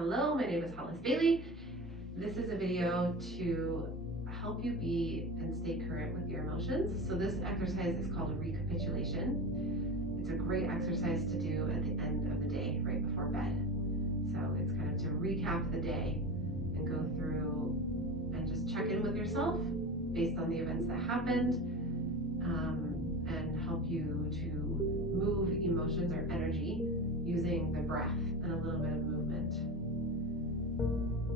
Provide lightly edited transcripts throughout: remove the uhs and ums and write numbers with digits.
Hello, my name is Hollis Bailey. This is a video to help you be and stay current with your emotions. So this exercise is called a recapitulation. It's a great exercise to do at the end of the day, right before bed. So it's kind of to recap the day and go through and just check in with yourself based on the events that happened, and help you to move emotions or energy using the breath and a little bit of movement.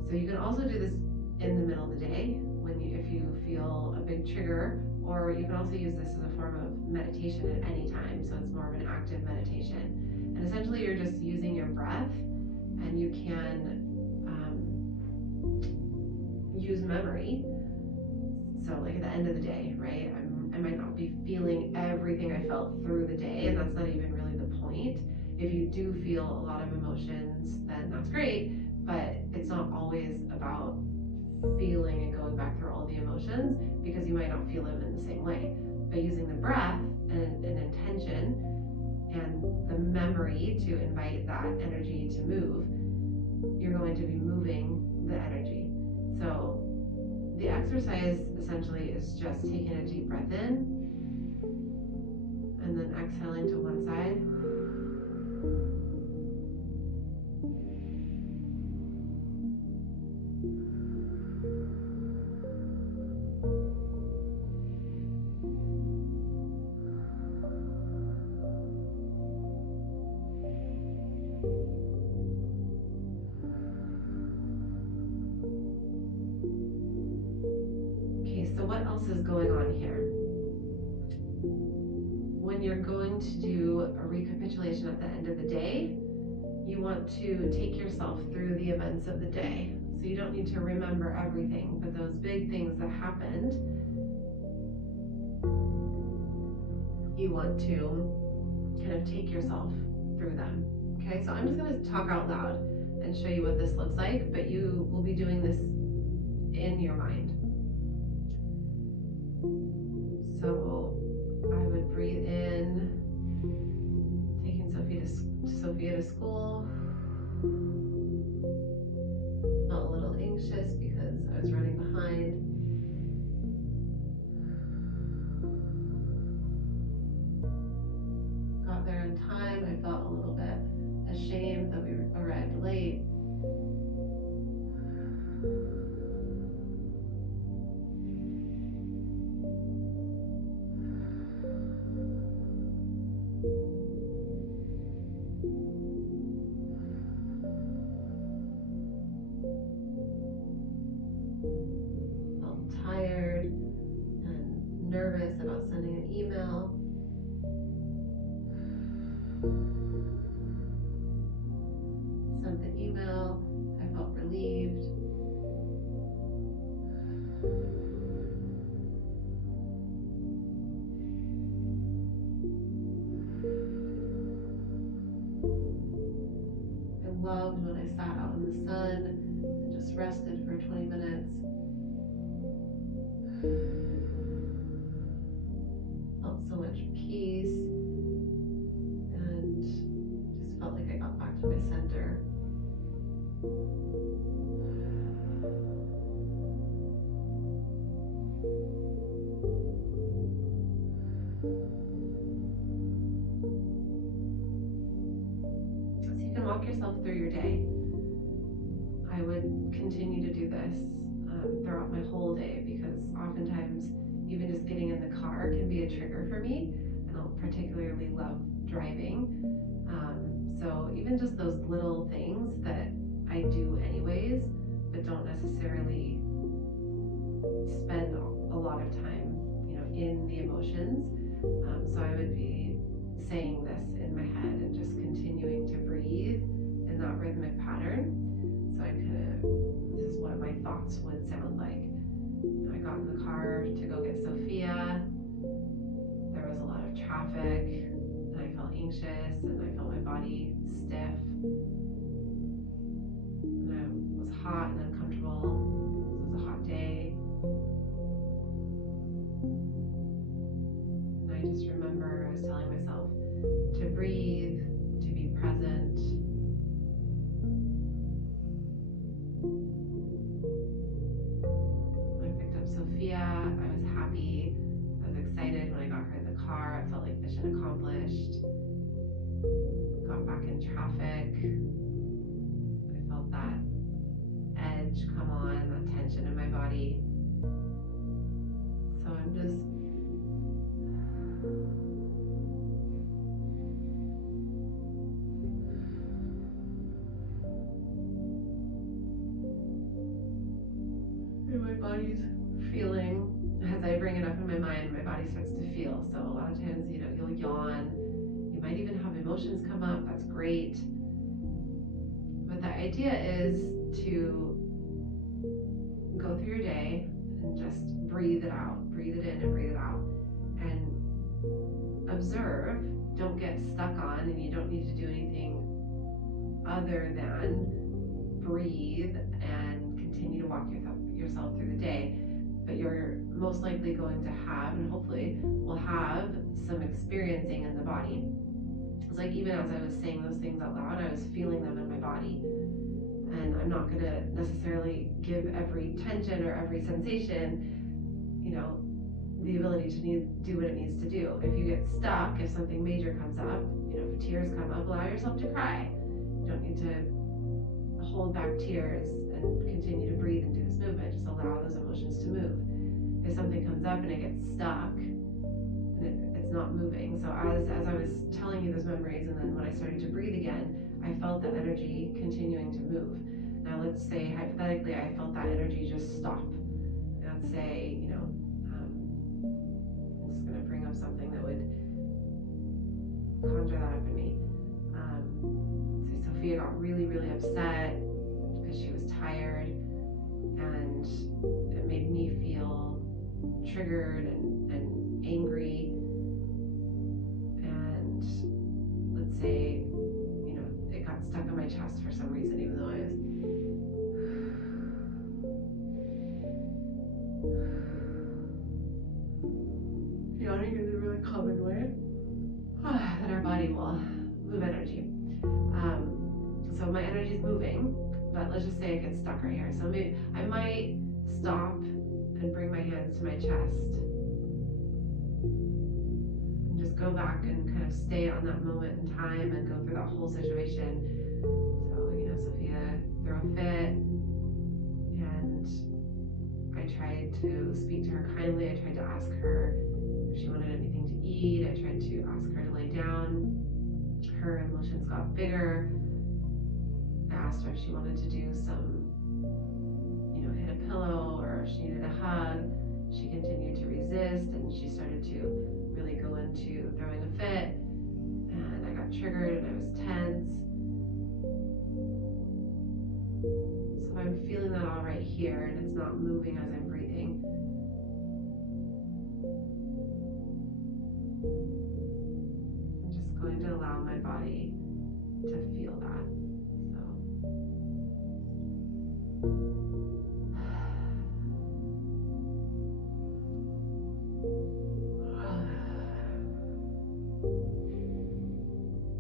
So you can also do this in the middle of the day if you feel a big trigger, or you can also use this as a form of meditation at any time. So it's more of an active meditation. And essentially you're just using your breath, and you can use memory. So like at the end of the day, right? I might not be feeling everything I felt through the day, and that's not even really the point. If you do feel a lot of emotions, then that's great, but it's not always about feeling and going back through all the emotions, because you might not feel them in the same way. But using the breath and an intention and the memory to invite that energy to move, you're going to be moving the energy. So the exercise essentially is just taking a deep breath in and then exhaling to one side. Okay, so what else is going on here? When you're going to do a recapitulation at the end of the day, you want to take yourself through the events of the day. So you don't need to remember everything, but those big things that happened, you want to kind of take yourself through them. Okay, so I'm just going to talk out loud and show you what this looks like, but you will be doing this in your mind. So I would breathe in, taking Sophia to school. Felt a little anxious because I was running behind. Got there in time. I felt a little bit ashamed that we arrived late. Felt tired and nervous about sending an email. Sent the email. I felt relieved. I loved when I sat out in the sun and just rested for 20 minutes. Felt so much peace and just felt like I got back to my center. So you can walk yourself through your day. I would continue to do this throughout my whole day, because oftentimes even just getting in the car can be a trigger for me. I don't particularly love driving. So even just those little things that I do anyways, but don't necessarily spend a lot of time, in the emotions. So I would be saying this in my head and just continuing to breathe in that rhythmic pattern. So this is what my thoughts would sound like. I got in the car to go get Sophia. There was a lot of traffic, and I felt anxious, and I felt my body stiff, and I was hot and uncomfortable. It was a hot day. And I just remember I was telling myself to breathe, to be present. I felt that edge come on, that tension in my body. So I'm just my body's feeling as I bring it up in my mind, my body starts to feel. So a lot of times, you'll yawn. You might even have emotions come up. That's great. But the idea is to go through your day and just breathe it out. Breathe it in and breathe it out. And observe. Don't get stuck on, and you don't need to do anything other than breathe and continue to walk yourself through the day. But you're most likely going to have, and hopefully will have, some experiencing in the body. It's like even as I was saying those things out loud, I was feeling them in my body. And I'm not going to necessarily give every tension or every sensation, the ability to do what it needs to do. If you get stuck, if something major comes up, if tears come up, allow yourself to cry. You don't need to hold back tears and continue to breathe and do this movement. Just allow those emotions to move. If something comes up and it gets stuck and it's not moving, so as I was telling you those memories, and then when I started to breathe again, I felt that energy continuing to move. Now let's say hypothetically I felt that energy just stop. Let's say, I'm just going to bring up something that would conjure that up in me. Say Sophia got really, really upset because she was tired, and it made me feel triggered and angry. And let's say, it got stuck in my chest for some reason, even though I was yawning is a really common way that our body will move energy. So my energy is moving, but let's just say it gets stuck right here. So maybe I might stop and bring my hands to my chest and just go back and kind of stay on that moment in time and go through that whole situation. So, Sophia threw a fit, and I tried to speak to her kindly. I tried to ask her if she wanted anything to eat. I tried to ask her to lay down. Her emotions got bigger. I asked her if she wanted to do some, hit a pillow, or if she needed a hug. She continued to resist, and she started to really go into throwing a fit, and I got triggered and I was tense. So I'm feeling that all right here, and it's not moving as I'm breathing. I'm just going to allow my body to feel that.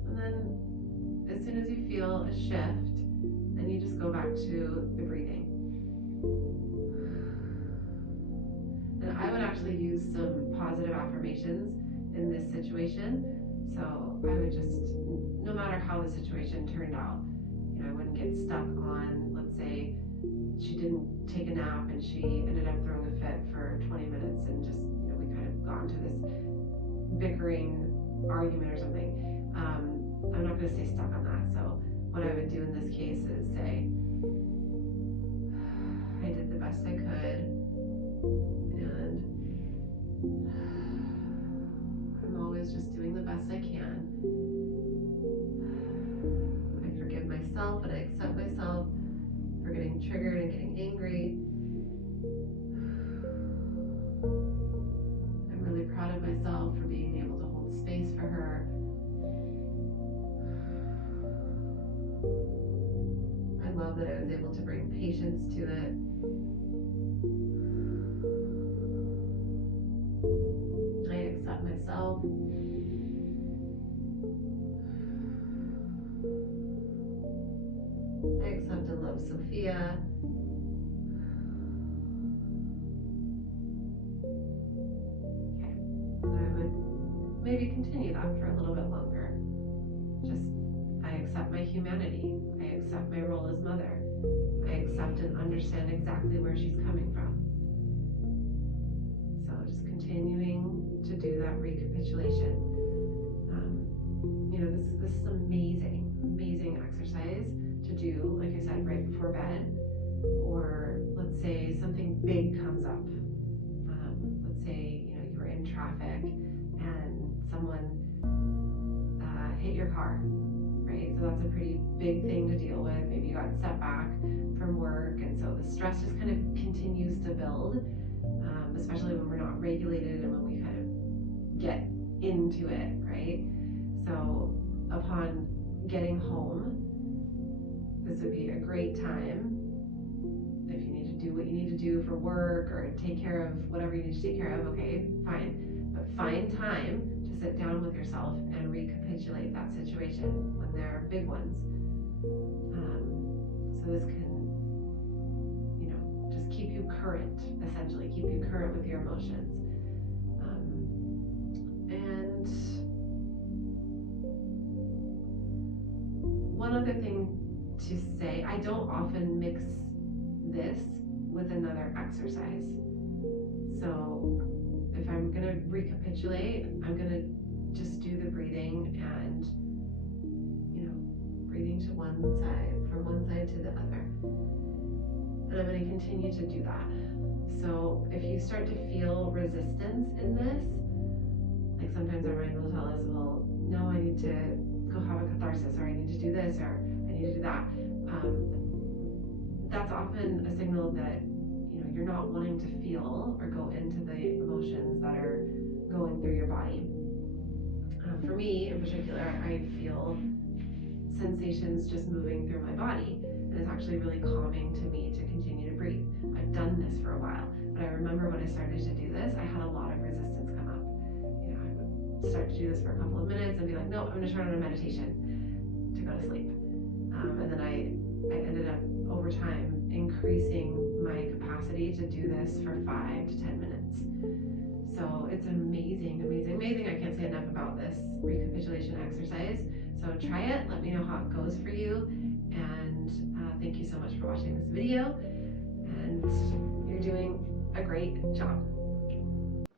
And then as soon as you feel a shift, then you just go back to the breathing. And I would actually use some positive affirmations in this situation. So I would just, no matter how the situation turned out, I wouldn't get stuck on, let's say she didn't take a nap and she ended up throwing a fit for 20 minutes, and just, we kind of got into this bickering argument or something. I'm not going to stay stuck on that. So what I would do in this case is say, I did the best I could, and I'm always just doing the best I can. I forgive myself and I accept myself for getting triggered and getting angry. I'm really proud of myself for being able to hold space for her. I love that I was able to bring patience to it. I accept myself. I accept and love Sophia. Okay, and I would maybe continue that for a little bit longer. Just, I accept accept my humanity. I accept my role as mother. I accept and understand exactly where she's coming from. So just continuing to do that recapitulation. This is amazing exercise to do, like I said, right before bed. Or let's say something big comes up. Let's say you were in traffic and someone hit your car, right? So that's a pretty big thing to deal with. Maybe you got set back from work, and so the stress just kind of continues to build, especially when we're not regulated and when we kind of get into it, right? So upon getting home, this would be a great time if you need to do what you need to do for work or take care of whatever you need to take care of. Okay, fine, but find time to sit down with yourself and recapitulate that situation when there are big ones. So this can, just keep you current, essentially keep you current with your emotions. And one other thing to say, I don't often mix this with another exercise. So if I'm going to recapitulate, I'm going to just do the breathing and, breathing to one side, from one side to the other. And I'm going to continue to do that. So if you start to feel resistance in this, like sometimes our mind will tell us, well, no, I need to go have a catharsis, or I need to do this, or I need to do that. That's often a signal that you're not wanting to feel or go into the emotions that are going through your body. For me in particular, I feel sensations just moving through my body, and it's actually really calming to me to continue to breathe. I've done this for a while, but I remember when I started to do this, I had a lot of resistance come up. I would start to do this for a couple of minutes and be like, nope, I'm going to turn on a meditation to go to sleep. And then I ended up over time increasing my capacity to do this for 5 to 10 minutes. So it's amazing. I can't say enough about this recapitulation exercise. So try it. Let me know how it goes for you. And thank you so much for watching this video. And you're doing a great job.